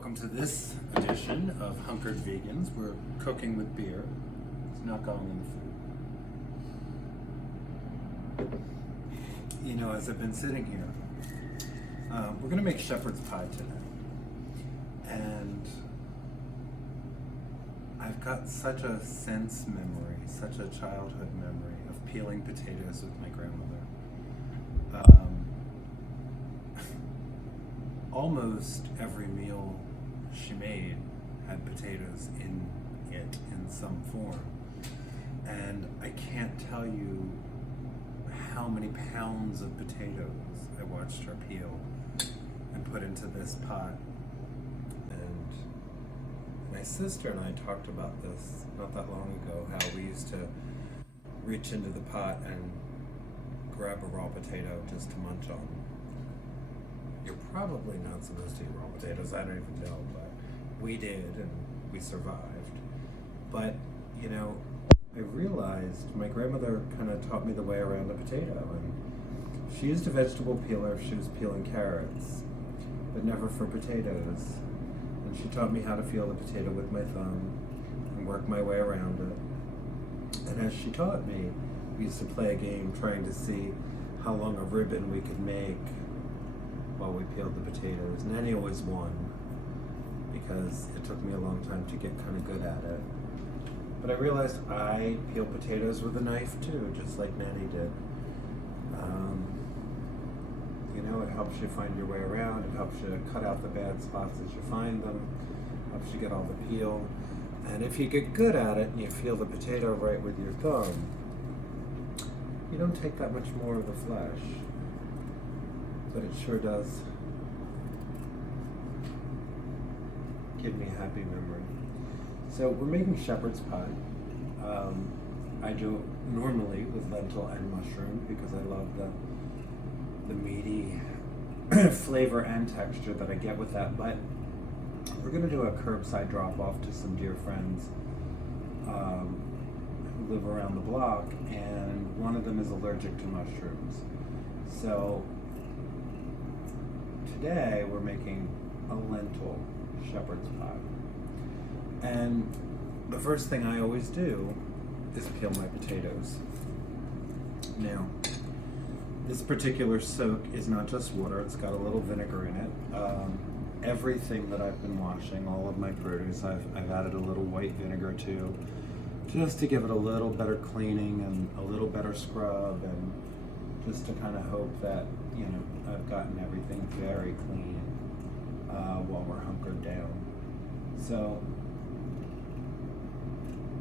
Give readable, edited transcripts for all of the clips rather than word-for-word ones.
Welcome to this edition of Hunkered Vegans. We're cooking with beer. It's not going in the food. You know, as I've been sitting here, we're going to make shepherd's pie today. And I've got such a sense memory, such a childhood memory of peeling potatoes with my grandmother. Almost every meal she made had potatoes in it in some form. And I can't tell you how many pounds of potatoes I watched her peel and put into this pot. And my sister and I talked about this not that long ago, how we used to reach into the pot and grab a raw potato just to munch on. You're probably not supposed to eat raw potatoes, I don't even know, but we did and we survived. But, you know, I realized my grandmother kind of taught me the way around a potato, and she used a vegetable peeler if she was peeling carrots, but never for potatoes. And she taught me how to feel the potato with my thumb and work my way around it. And as she taught me, we used to play a game trying to see how long a ribbon we could make while we peeled the potatoes. Nanny always won because it took me a long time to get kind of good at it. But I realized I peel potatoes with a knife too, just like Nanny did. You know, it helps you find your way around, it helps you cut out the bad spots as you find them, helps you get all the peel. And if you get good at it and you feel the potato right with your thumb, you don't take that much more of the flesh. But it sure does give me a happy memory. So we're making shepherd's pie. I do normally with lentil and mushroom because I love the meaty flavor and texture that I get with that. But we're going to do a curbside drop-off to some dear friends who live around the block, and one of them is allergic to mushrooms. So today we're making a lentil shepherd's pie. And the first thing I always do is peel my potatoes. Now, this particular soak is not just water, it's got a little vinegar in it. Everything that I've been washing, all of my produce, I've added a little white vinegar to, just to give it a little better cleaning and a little better scrub, and just to kind of hope that, you know, I've gotten everything very clean while we're hunkered down. So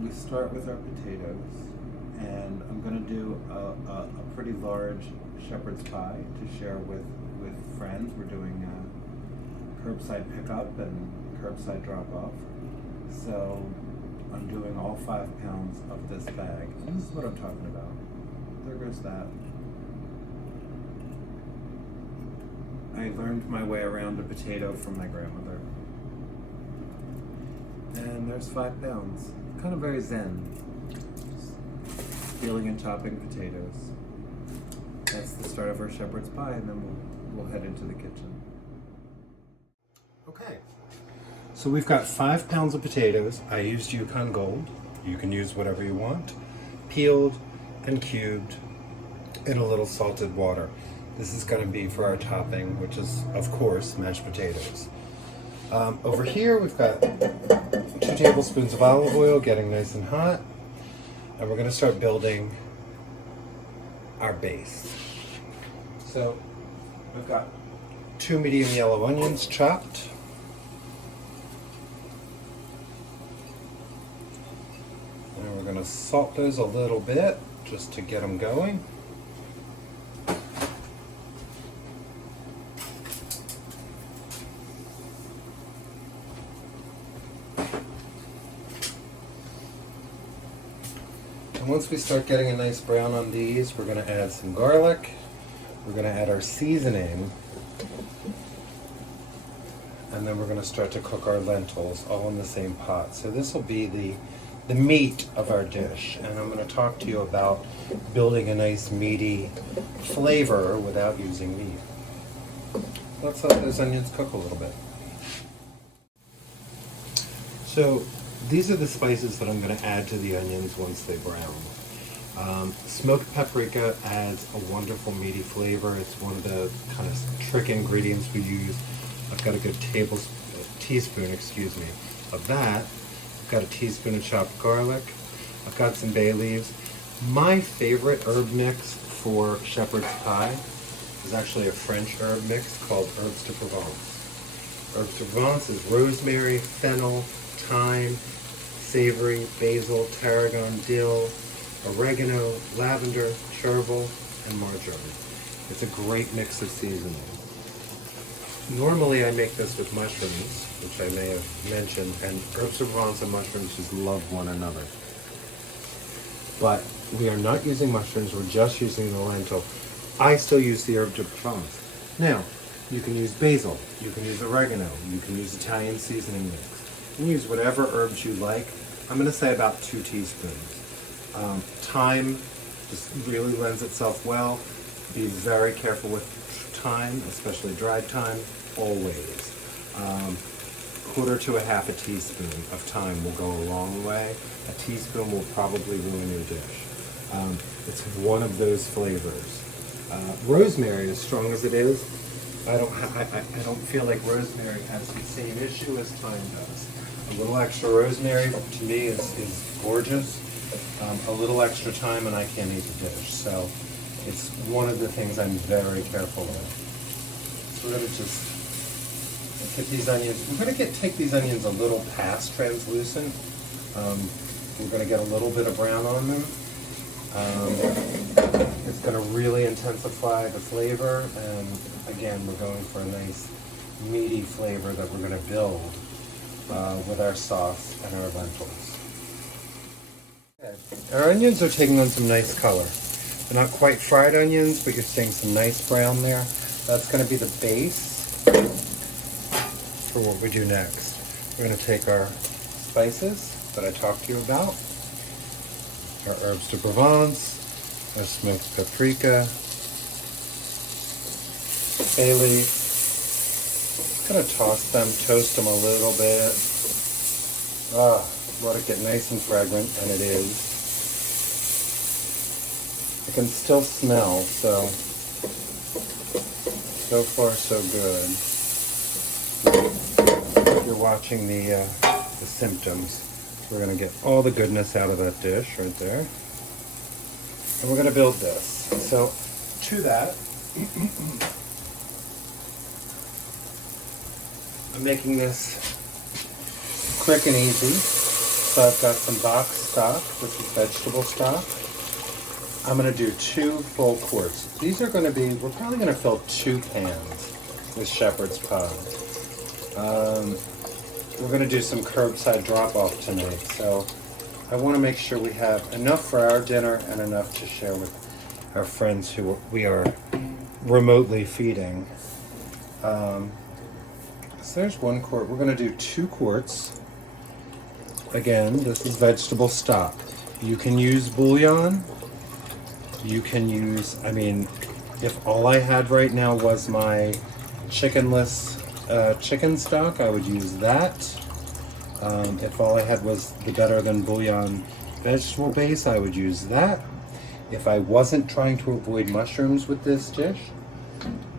we start with our potatoes, and I'm going to do a pretty large shepherd's pie to share with friends. We're doing curbside pickup and curbside drop-off. So I'm doing all 5 pounds of this bag. And this is what I'm talking about. There goes that. I learned my way around a potato from my grandmother. And there's 5 pounds. Kind of very zen. Just peeling and chopping potatoes. That's the start of our shepherd's pie, and then we'll head into the kitchen. Okay. So we've got 5 pounds of potatoes. I used Yukon Gold. You can use whatever you want. Peeled and cubed in a little salted water. This is going to be for our topping, which is, of course, mashed potatoes. Over here, we've got 2 tablespoons of olive oil getting nice and hot. And we're going to start building our base. So, we've got 2 medium yellow onions chopped. And we're going to salt those a little bit just to get them going. And once we start getting a nice brown on these, we're going to add some garlic. We're going to add our seasoning. And then we're going to start to cook our lentils all in the same pot. So this will be the meat of our dish. And I'm going to talk to you about building a nice meaty flavor without using meat. Let's let those onions cook a little bit. So these are the spices that I'm going to add to the onions once they brown. Smoked paprika adds a wonderful meaty flavor. It's one of the kind of trick ingredients we use. I've got a good teaspoon, of that. I've got a teaspoon of chopped garlic. I've got some bay leaves. My favorite herb mix for shepherd's pie is actually a French herb mix called Herbes de Provence. Herbes de Provence is rosemary, fennel, thyme, savory, basil, tarragon, dill, oregano, lavender, chervil, and marjoram. It's a great mix of seasoning. Normally I make this with mushrooms, which I may have mentioned, and herbes de Provence and mushrooms just love one another. But we are not using mushrooms, we're just using the lentil. I still use the herbes de Provence. Now, you can use basil, you can use oregano, you can use Italian seasoning mix. You can use whatever herbs you like. I'm going to say about 2 teaspoons. Thyme just really lends itself well. Be very careful with thyme, especially dried thyme, always. Quarter to a half a teaspoon of thyme will go a long way. A teaspoon will probably ruin your dish. It's one of those flavors. Rosemary, as strong as it is, I don't feel like rosemary has the same issue as thyme does. A little extra rosemary to me is gorgeous. A little extra thyme and I can't eat the dish. So it's one of the things I'm very careful with. So we're going to just get these onions. We're going to take these onions a little past translucent. We're going to get a little bit of brown on them. It's going to really intensify the flavor, and again, we're going for a nice meaty flavor that we're going to build with our sauce and our lentils. Okay. Our onions are taking on some nice color. They're not quite fried onions, but you're seeing some nice brown there. That's going to be the base for what we do next. We're going to take our spices that I talked to you about, our herbes de Provence, our smoked paprika, bay leaf. Just gonna toss them, toast them a little bit. Let it get nice and fragrant, and it is. I can still smell, so far so good. You're watching the symptoms. We're going to get all the goodness out of that dish right there. And we're going to build this. So to that, I'm making this quick and easy. So I've got some box stock, which is vegetable stock. I'm going to do 2 full quarts. These are going to be, we're probably going to fill 2 pans with shepherd's pie. We're going to do some curbside drop-off tonight, so I want to make sure we have enough for our dinner and enough to share with our friends who we are remotely feeding. So there's 1 quart. We're going to do 2 quarts. Again, this is vegetable stock. You can use bouillon. You can use, if all I had right now was my chickenless chicken stock, I would use that. If all I had was the Better Than Bouillon vegetable base, I would use that. If I wasn't trying to avoid mushrooms with this dish,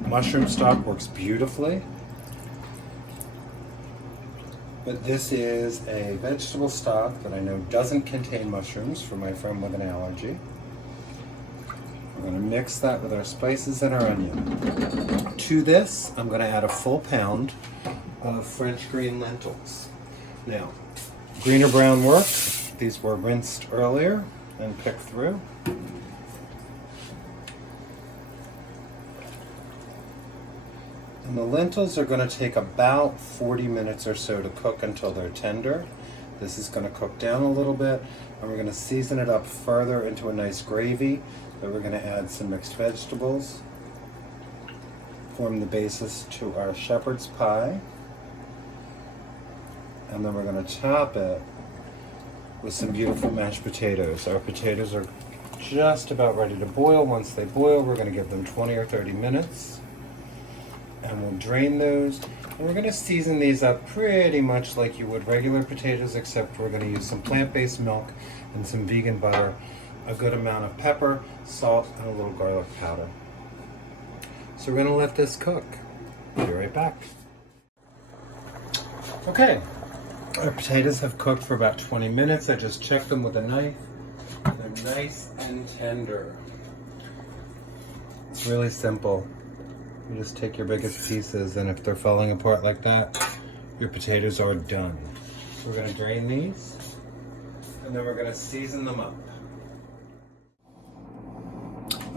mushroom stock works beautifully. But this is a vegetable stock that I know doesn't contain mushrooms for my friend with an allergy. We're going to mix that with our spices and our onion. To this, I'm going to add a full pound of French green lentils. Now, green or brown works. These were rinsed earlier and picked through. And the lentils are going to take about 40 minutes or so to cook until they're tender. This is going to cook down a little bit, and we're going to season it up further into a nice gravy. But we're going to add some mixed vegetables, form the basis to our shepherd's pie, and then we're going to top it with some beautiful mashed potatoes. Our potatoes are just about ready to boil. Once they boil, we're going to give them 20 or 30 minutes, and and we'll drain those. And we're going to season these up pretty much like you would regular potatoes, except we're going to use some plant-based milk and some vegan butter, a good amount of pepper, salt, and a little garlic powder. So we're going to let this cook. Be right back. Okay, our potatoes have cooked for about 20 minutes. I just checked them with a knife. They're nice and tender. It's really simple. You just take your biggest pieces, and if they're falling apart like that, your potatoes are done. So we're going to drain these, and then we're going to season them up.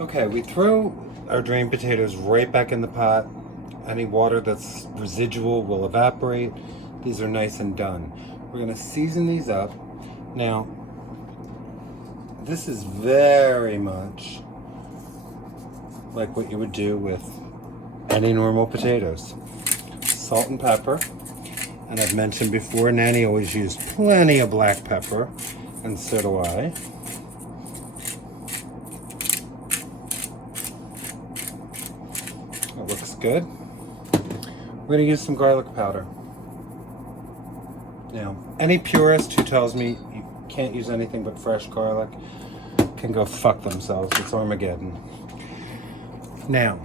Okay, we throw our drained potatoes right back in the pot. Any water that's residual will evaporate. These are nice and done. We're going to season these up. Now, this is very much like what you would do with any normal potatoes. Salt and pepper. And I've mentioned before, Nanny always used plenty of black pepper, and so do I. That looks good. We're going to use some garlic powder. Now, any purist who tells me you can't use anything but fresh garlic can go fuck themselves. It's Armageddon. Now,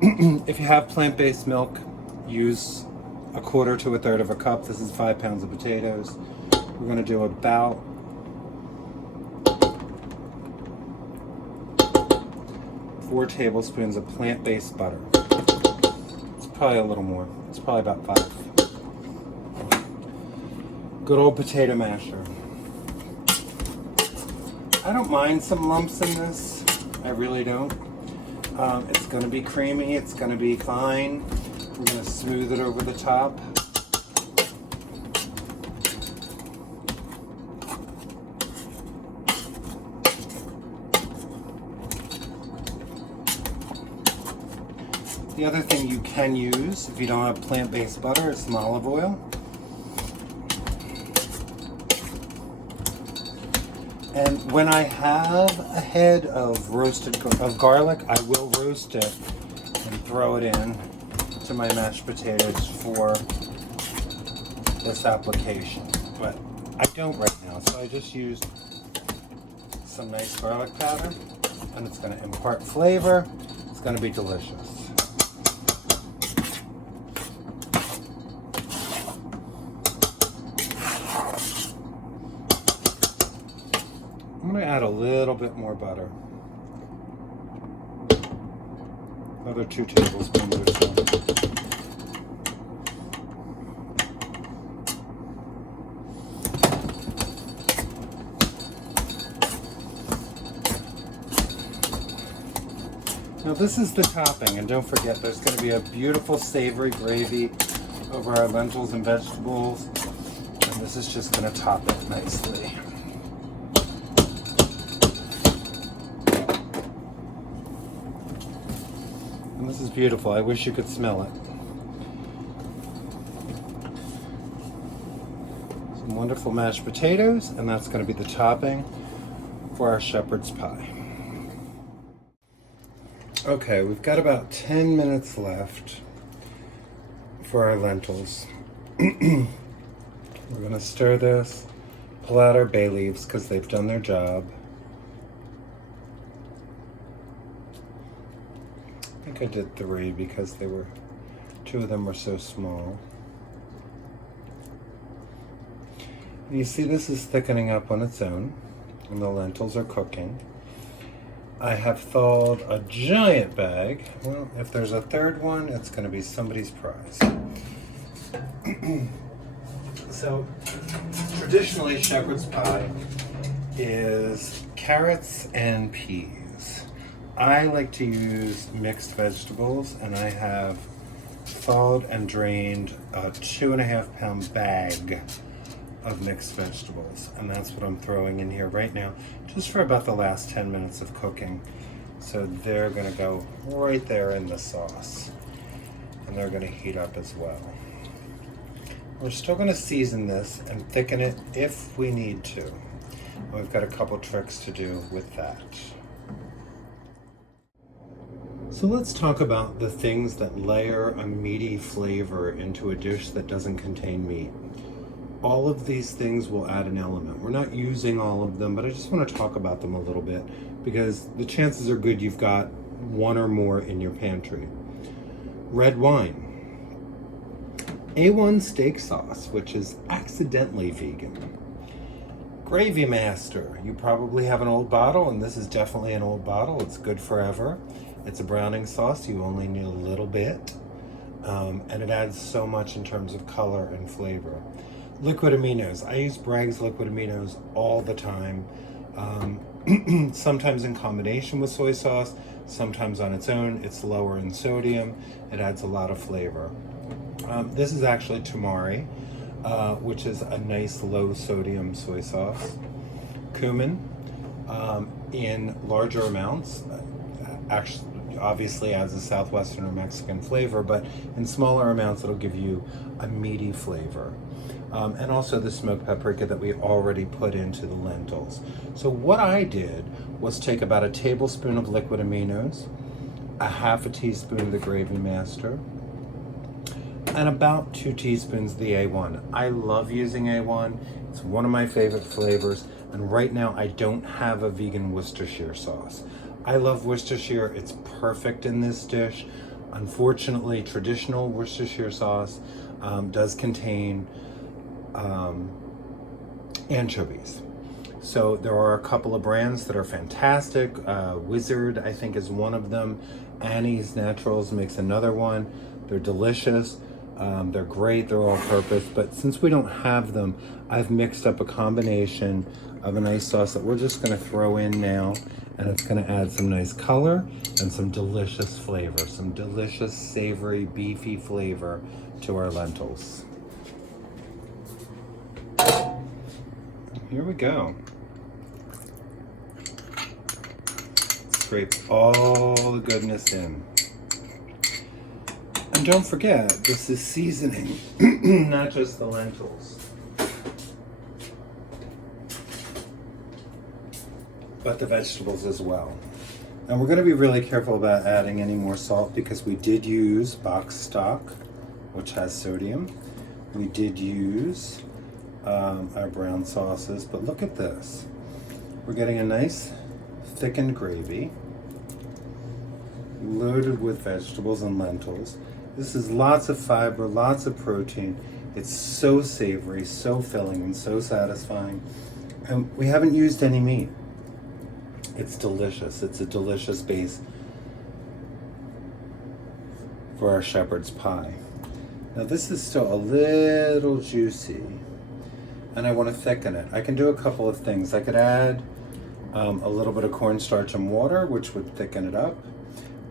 if you have plant-based milk, use 1/4 to 1/3 of a cup. This is 5 pounds of potatoes. We're going to do about 4 tablespoons of plant-based butter. It's probably a little more. It's probably about 5. Good old potato masher. I don't mind some lumps in this. I really don't. It's going to be creamy. It's going to be fine. We're going to smooth it over the top. The other thing you can use, if you don't have plant-based butter, is some olive oil. And when I have a head of garlic, I will roast it and throw it in to my mashed potatoes for this application. But I don't right now, so I just used some nice garlic powder, and it's going to impart flavor. It's going to be delicious. I'm going to add a little bit more butter. Another 2 tablespoons or so. Now this is the topping, and don't forget there's going to be a beautiful savory gravy over our lentils and vegetables, and this is just going to top it nicely. And this is beautiful. I wish you could smell it. Some wonderful mashed potatoes, and that's going to be the topping for our shepherd's pie. Okay, we've got about 10 minutes left for our lentils. We're going to stir this, pull out our bay leaves because they've done their job. I think I did 3 because 2 of them were so small. And you see this is thickening up on its own, and the lentils are cooking. I have thawed a giant bag. Well, if there's a third one, it's going to be somebody's prize. So, traditionally, shepherd's pie is carrots and peas. I like to use mixed vegetables, and I have thawed and drained a 2.5 pound bag of mixed vegetables, and that's what I'm throwing in here right now, just for about the last 10 minutes of cooking. So they're going to go right there in the sauce, and they're going to heat up as well. We're still going to season this and thicken it if we need to. We've got a couple tricks to do with that. So let's talk about the things that layer a meaty flavor into a dish that doesn't contain meat. All of these things will add an element. We're not using all of them, but I just want to talk about them a little bit because the chances are good you've got one or more in your pantry. Red wine. A1 steak sauce, which is accidentally vegan. Gravy Master. You probably have an old bottle, and this is definitely an old bottle. It's good forever. It's a browning sauce. You only need a little bit, and it adds so much in terms of color and flavor. Liquid aminos. I use Bragg's liquid aminos all the time, sometimes in combination with soy sauce, sometimes on its own. It's lower in sodium. It adds a lot of flavor. This is actually tamari, which is a nice low sodium soy sauce. Cumin, in larger amounts, actually obviously adds a southwestern or Mexican flavor, but in smaller amounts it'll give you a meaty flavor. And also the smoked paprika that we already put into the lentils. So what I did was take about a tablespoon of liquid aminos, a half a teaspoon of the Gravy Master, and about 2 teaspoons of the A1. I love using A1. It's one of my favorite flavors. And right now I don't have a vegan Worcestershire sauce. I love Worcestershire. It's perfect in this dish. Unfortunately, traditional Worcestershire sauce does contain anchovies. So there are a couple of brands that are fantastic. Wizard, I think, is one of them. Annie's Naturals makes another one. They're delicious. They're great. They're all purpose. But since we don't have them, I've mixed up a combination of a nice sauce that we're just going to throw in now. And it's going to add some nice color and some delicious flavor. Some delicious, savory, beefy flavor to our lentils. Here we go. Scrape all the goodness in. And don't forget, this is seasoning, not just the lentils, but the vegetables as well. And we're going to be really careful about adding any more salt because we did use box stock, which has sodium. We did use our brown sauces, but look at this. We're getting a nice thickened gravy loaded with vegetables and lentils. This is lots of fiber, lots of protein. It's so savory, so filling, and so satisfying. And we haven't used any meat. It's delicious. It's a delicious base for our shepherd's pie. Now this is still a little juicy, and I want to thicken it. I can do a couple of things. I could add a little bit of cornstarch and water, which would thicken it up.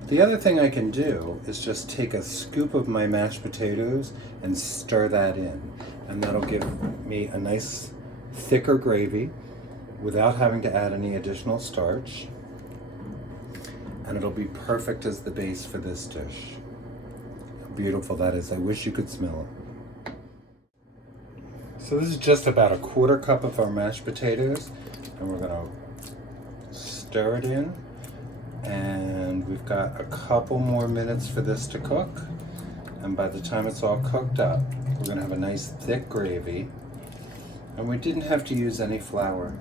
The other thing I can do is just take a scoop of my mashed potatoes and stir that in, and that'll give me a nice thicker gravy without having to add any additional starch, and it'll be perfect as the base for this dish. How beautiful that is. I wish you could smell it. So this is just about a 1/4 cup of our mashed potatoes, and we're gonna stir it in. And we've got a couple more minutes for this to cook. And by the time it's all cooked up, we're gonna have a nice thick gravy. And we didn't have to use any flour.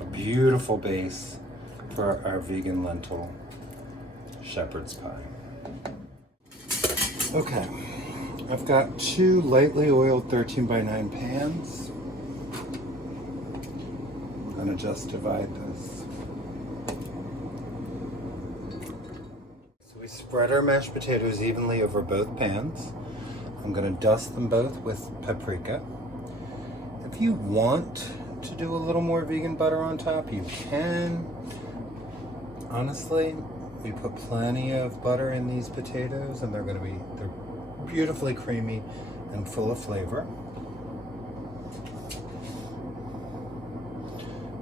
A beautiful base for our vegan lentil shepherd's pie. Okay, I've got 2 lightly oiled 13x9 pans. I'm gonna just divide this. So we spread our mashed potatoes evenly over both pans. I'm gonna dust them both with paprika. If you want to do a little more vegan butter on top, you can. Honestly, we put plenty of butter in these potatoes, and they're beautifully creamy and full of flavor.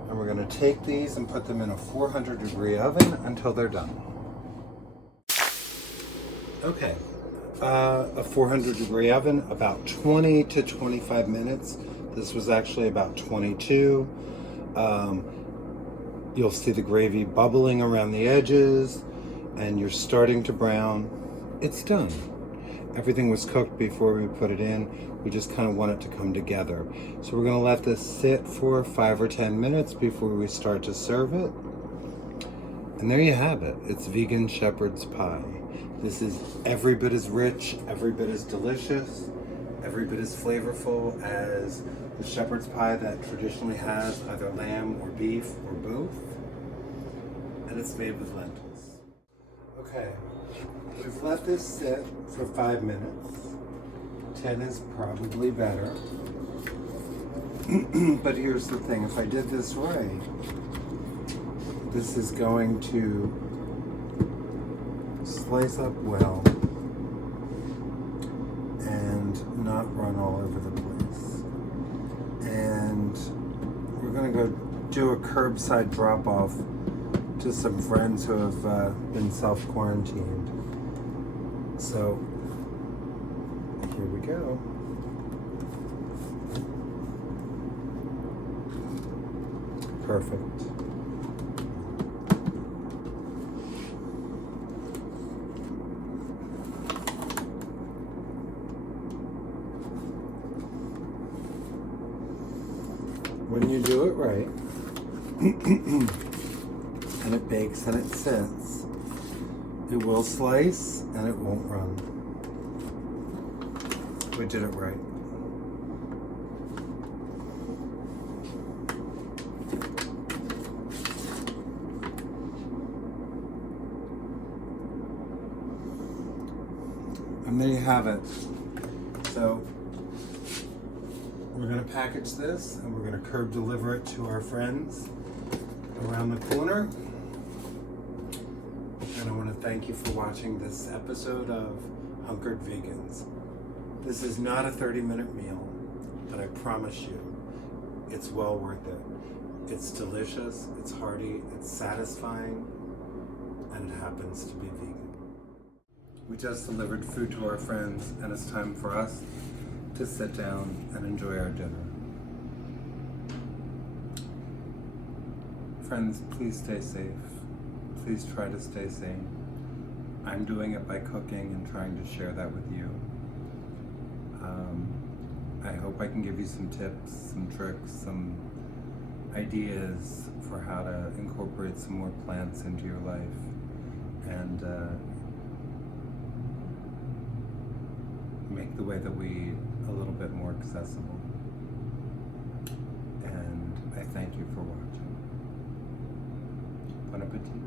And we're going to take these and put them in a 400-degree oven until they're done. Okay, a 400-degree oven, about 20 to 25 minutes. This was actually about 22. You'll see the gravy bubbling around the edges, and you're starting to brown. It's done. Everything was cooked before we put it in. We just kind of want it to come together. So we're gonna let this sit for 5 or 10 minutes before we start to serve it. And there you have it. It's vegan shepherd's pie. This is every bit as rich, every bit as delicious, every bit as flavorful as the shepherd's pie that traditionally has either lamb or beef or both. And it's made with lentils. Okay, we've let this sit for 5 minutes. 10 is probably better. But here's the thing, if I did this right, this is going to slice up well and not run all over the place. And we're gonna go do a curbside drop-off to some friends who have been self-quarantined. So here we go. Perfect. When you do it right, and it bakes and it sits, it will slice and it won't run. We did it right. And there you have it. So we're going to package this and we're going to curb deliver it to our friends around the corner. And I want to thank you for watching this episode of Hunkered Vegans. This is not a 30-minute meal, but I promise you, it's well worth it. It's delicious, it's hearty, it's satisfying, and it happens to be vegan. We just delivered food to our friends, and it's time for us to sit down and enjoy our dinner. Friends, please stay safe. Please try to stay sane. I'm doing it by cooking and trying to share that with you. I hope I can give you some tips, some tricks, some ideas for how to incorporate some more plants into your life and make the way that we eat a little bit more accessible. And I thank you for watching. Bon appetit.